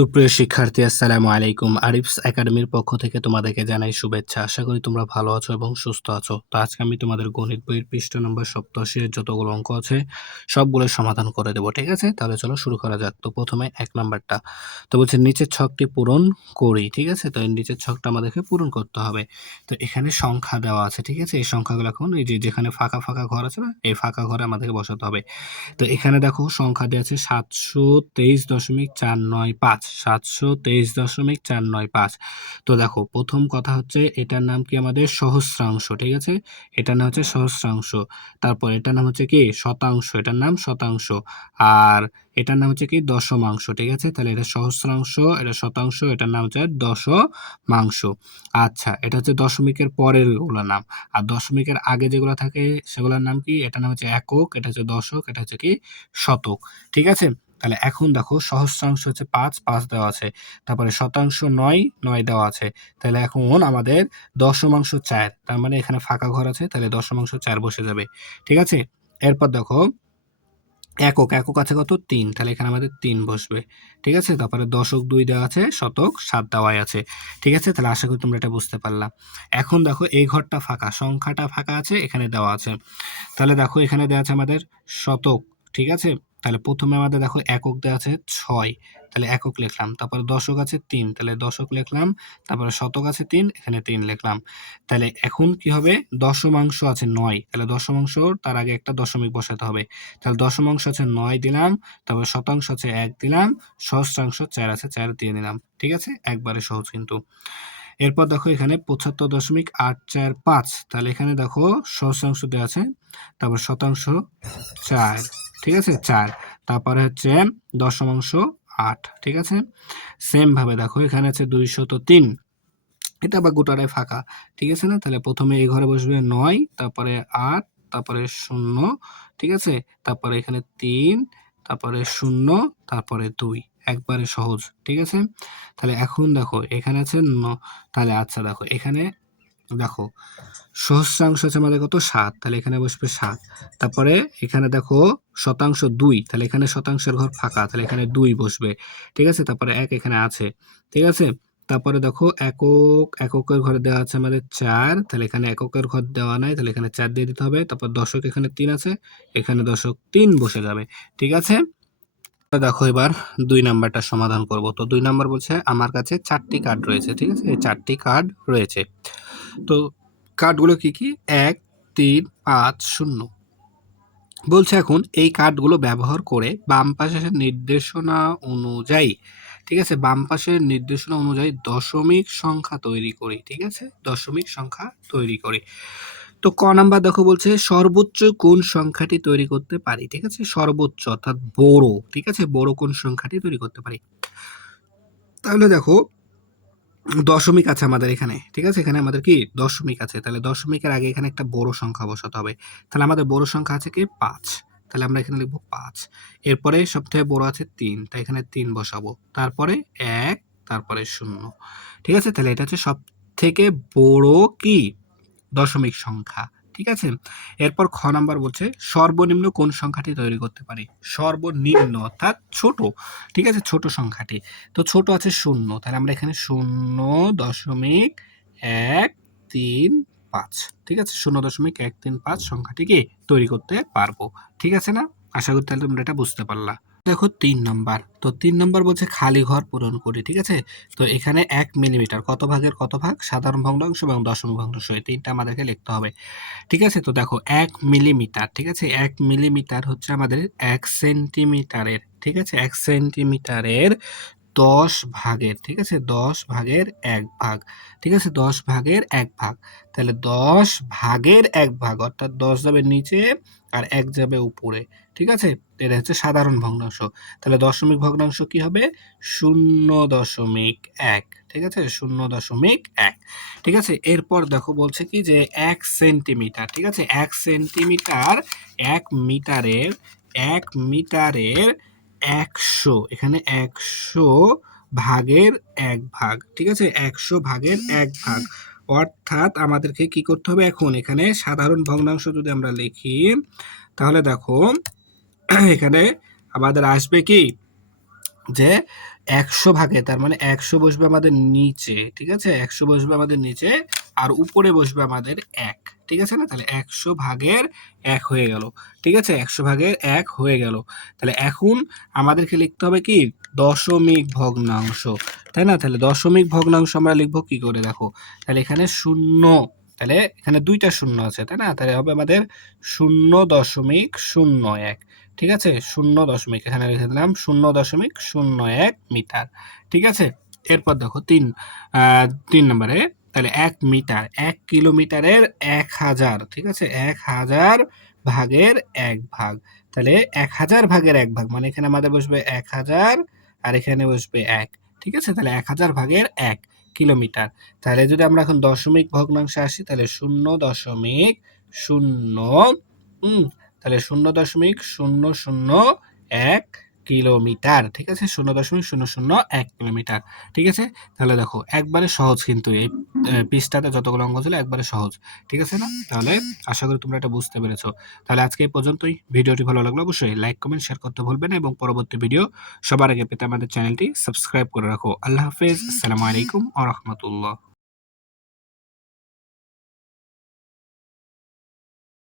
সুপ্রিয় শিক্ষার্থী, আসসালামু আলাইকুম। আরিফস একাডেমির পক্ষ থেকে তোমাদেরকে জানাই শুভেচ্ছা। আশা করি তোমরা ভালো আছো এবং সুস্থ আছো। তো আজকে আমি তোমাদের গণিত বইয়ের পৃষ্ঠা নম্বর 87 এর যতগুলো অঙ্ক আছে সবগুলো সমাধান করে দেবো, ঠিক আছে? তাহলে চলো শুরু করা যাক। তো প্রথমে 1 নাম্বারটা। তো বলছে নিচের ছকটি পূরণ করি, ঠিক আছে? তো এই নিচের ছকটা আমাদেরকে পূরণ করতে হবে। তো এখানে সংখ্যা দেওয়া আছে, ঠিক আছে? এই সংখ্যাগুলো এখন এই যে যেখানে ফাঁকা ফাঁকা ঘর আছে না, এই ফাঁকা ঘরে আমাদেরকে বসাতে হবে। তো এখানে দেখো সংখ্যা দেওয়া আছে 723.495, 723.495। তো দেখো প্রথম কথা হচ্ছে এটার নাম কি আমাদের সহস্রাংশ, ঠিক আছে? এটার নাম হচ্ছে সহস্রাংশ। তারপর এটার নাম হচ্ছে কি শতাংশ, এটার নাম শতাংশ। আর এটার নাম হচ্ছে কি দশমাংশ, ঠিক আছে? তাহলে এটা সহস্রাংশ, এটা শতাংশ, এটার নাম হচ্ছে দশমাংশ। আচ্ছা, এটা হচ্ছে দশমিকের পরের গুলোর নাম। আর দশমিকের আগে যেগুলো থাকে সেগুলোর নাম কি? এটার নাম হচ্ছে একক, এটা হচ্ছে দশক, এটা হচ্ছে কি শতক, ঠিক আছে? তাহলে এখন দেখো সহস্রাংশ হচ্ছে 5, 5 দেওয়া আছে। তারপরে শতাংশ 9, 9 দেওয়া আছে। তাহলে এখন আমাদের দশমাংশ 4, তার মানে এখানে ফাঁকা ঘর আছে, তাহলে দশমাংশ 4 বসে যাবে, ঠিক আছে? এরপর দেখো একক, একক আছে কত? 3, তাহলে এখানে আমাদের 3 বসবে, ঠিক আছে? তারপরে দশক 2 দেওয়া আছে, শতক 7 দেওয়াই আছে, ঠিক আছে? তাহলে আশা করি তোমরা এটা বুঝতে পারলা। এখন দেখো এই ঘরটা ফাঁকা, সংখ্যাটা ফাঁকা আছে, এখানে দেওয়া আছে। তাহলে দেখো এখানে দেওয়া আছে আমাদের শতক, ঠিক আছে? তাহলে প্রথমে আমাদের দেখো একক দেওয়া আছে 6, তাহলে একক লিখলাম। তারপরে দশক আছে 3, তাহলে দশক লিখলাম। তারপরে শতক আছে 3, এখানে 3 লিখলাম। তাহলে এখন কি হবে? দশমাংশ আছে 9, তাহলে দশমাংশ তার আগে একটা দশমিক বসাতে হবে। তাহলে দশমাংশ আছে 9 দিলাম, তারপরে শতাংশ আছে 1 দিলাম, সহস্রাংশ 4 আছে 4 দিয়ে দিলাম, ঠিক আছে? একবারে সহজ কিন্তু। এরপর দেখো এখানে 75.845, তাহলে এখানে দেখো সহস্রাংশ দেওয়া আছে, তারপর শতাংশ 4, ঠিক আছে? 4, তারপরে হচ্ছে দশমাংশ 8, ঠিক আছে? সেম ভাবে দেখো এখানে আছে 203, এটা আবার গোটাটাই ফাঁকা, ঠিক আছে না? তাহলে প্রথমে এই ঘরে বসবে 9, তারপরে 8, তারপরে 0, ঠিক আছে? তারপরে এখানে 3, তারপরে 0, তারপরে 2, একবারে সহজ, ঠিক আছে? তাহলে এখন দেখো এখানে আছে তাহলে আচ্ছা দেখো এখানে দেখো সহস্রাংশ আছে আমাদের কত? 7, তাহলে এখানে বসবে 7। তারপরে এখানে দেখো শতাংশ 2, তাহলে এখানে শতাংশের ঘর ফাঁকা, তাহলে এখানে 2 বসবে, ঠিক আছে? তারপরে 1 এখানে আছে, ঠিক আছে? তারপরে দেখো একক, এককের ঘরে দেওয়া আছে আমাদের 4, তাহলে এখানে এককের ঘর দেওয়া নাই, তাহলে এখানে 4 দিয়ে দিতে হবে। তারপর দশক এখানে 3 আছে, এখানে দশক 3 বসে যাবে, ঠিক আছে? দেখো এবার 2 নাম্বারটা সমাধান করব। তো 2 নাম্বার বলছে আমার কাছে 4টি কার্ড রয়েছে, ঠিক আছে? এই 4টি কার্ড রয়েছে। তো কার্ডগুলো কি কি? 1, 3, 5, 0 বলছে এখন এই কার্ডগুলো ব্যবহার করে বাম পাশের নির্দেশনা অনুযায়ী, ঠিক আছে? বাম পাশের নির্দেশনা অনুযায়ী দশমিক সংখ্যা তৈরি করি, ঠিক আছে? দশমিক সংখ্যা তৈরি করি। তো ক নাম্বার দেখো বলছে সর্বোচ্চ কোন সংখ্যাটি তৈরি করতে পারি, ঠিক আছে? সর্বোচ্চ অর্থাৎ বড়, ঠিক আছে? বড় কোন সংখ্যাটি তৈরি করতে পারি? তাহলে দেখো দশমিক আছে আমাদের এখানে, ঠিক আছে? এখানে আমাদের কি দশমিক আছে, তাহলে দশমিকের আগে এখানে একটা বড় সংখ্যা বসাতে হবে। তাহলে আমাদের বড় সংখ্যা আছে কি 5, তাহলে আমরা এখানে লিখবো 5। এরপরে সবথেকে বড় আছে 3, তাই এখানে 3 বসাবো। তারপরে 1, তারপরে 0, ঠিক আছে? তাহলে এটা হচ্ছে সব থেকে বড় কি দশমিক সংখ্যা, ঠিক আছে? এরপর খ নাম্বার বলছে সর্বনিম্ন কোন সংখ্যাটি তৈরি করতে পারি? সর্বনিম্ন অর্থাৎ ছোট, ঠিক আছে? ছোট সংখ্যাটি। তো ছোট আছে 0, তাহলে আমরা এখানে 0.135, ঠিক আছে? 0.135 সংখ্যাটিকে তৈরি করতে পারবো, ঠিক আছে না? আশা করি তাহলে তোমরা এটা বুঝতে পারলা। দেখো 3 নাম্বার। তো 3 নাম্বার বলছে খালি ঘর পূরণ করি, ঠিক আছে? তো এখানে 1 মিলিমিটার কত ভাগের কত ভাগ? সাধারণ ভগ্নাংশ এবং দশমিক ভগ্নাংশ, এই 3টা আমাদেরকে লিখতে হবে, ঠিক আছে? তো দেখো 1 মিলিমিটার, ঠিক আছে? 1 মিলিমিটার হচ্ছে আমাদের 1 সেন্টিমিটারের, ঠিক আছে? 1 সেন্টিমিটারের 10 ভাগের, ঠিক আছে? 10 ভাগের 1 ভাগ, ঠিক আছে? 10 ভাগের 1 ভাগ। তাহলে 10 ভাগের 1 ভাগ অর্থাৎ 10 যাবে নিচে আর 1 যাবে উপরে, ঠিক আছে? এটা হচ্ছে সাধারণ ভগ্নাংশ। তাহলে দশমিক ভগ্নাংশ কি হবে? 0.1, ঠিক আছে? 0.1, ঠিক আছে? এরপর দেখো বলছে কি যে 1 সেন্টিমিটার, ঠিক আছে? 1 সেন্টিমিটার 1 মিটারের 1 মিটারের 100, এখানে 100 ভাগের 1 ভাগ, ঠিক আছে? 100 ভাগের 1 ভাগ অর্থাৎ আমাদেরকে কি করতে হবে এখন? এখানে সাধারণ ভগ্নাংশ যদি আমরা লিখি তাহলে দেখো এখানে আমাদের আসবে কি যে 100 ভাগে, তার মানে 100 বসবে আমাদের নিচে, ঠিক আছে? 100 বসবে আমাদের নিচে আর উপরে বসবে আমাদের 1, ঠিক আছে না? তাহলে 100 ভাগের 1 হয়ে গেল, ঠিক আছে? 100 ভাগের 1 হয়ে গেল। তাহলে এখন আমাদেরকে লিখতে হবে কি? দশমিক ভগ্নাংশ, তাই না? তাহলে দশমিক ভগ্নাংশ আমরা লিখব কি করে দেখো। তাহলে এখানে 0, তাহলে এখানে 2টা শূন্য আছে, তাই না? তাহলে হবে আমাদের 0.01, ঠিক আছে? 0 এখানে লিখে দিলাম 0.01 মিটার, ঠিক আছে? এরপর দেখো 3 নম্বরে, তাহলে 1 মিটার, 1 কিলোমিটারের 1000, ঠিক আছে? 1000 ভাগের 1 ভাগ। তাহলে 1000 ভাগের 1 ভাগ মানে এখানে আমাদের বসবে 1000 আর এখানে বসবে 1, ঠিক আছে? তাহলে 1000 ভাগের 1 কিলোমিটার। তাহলে যদি আমরা এখন দশমিক ভগ্নাংশে আসি তাহলে 0.0 তাহলে 0.001 কিলোমিটার, ঠিক আছে? 0.001 কিলোমিটার, ঠিক আছে? তাহলে দেখো একবারে সহজ কিন্তু এই পৃষ্ঠাতে যতগুলো অঙ্ক ছিল একবারে সহজ, ঠিক আছে না? তাহলে আশা করি তোমরা এটা বুঝতে পেরেছো। তাহলে আজকে এই পর্যন্তই। ভিডিওটি ভালো লাগলে অবশ্যই লাইক, কমেন্ট, শেয়ার করতে ভুলবেন না এবং পরবর্তী ভিডিও সবার আগে পেতে আমাদের চ্যানেলটি সাবস্ক্রাইব করে রাখো। আল্লাহ হাফেজ, আসসালামু আলাইকুম ওয়া রাহমাতুল্লাহ।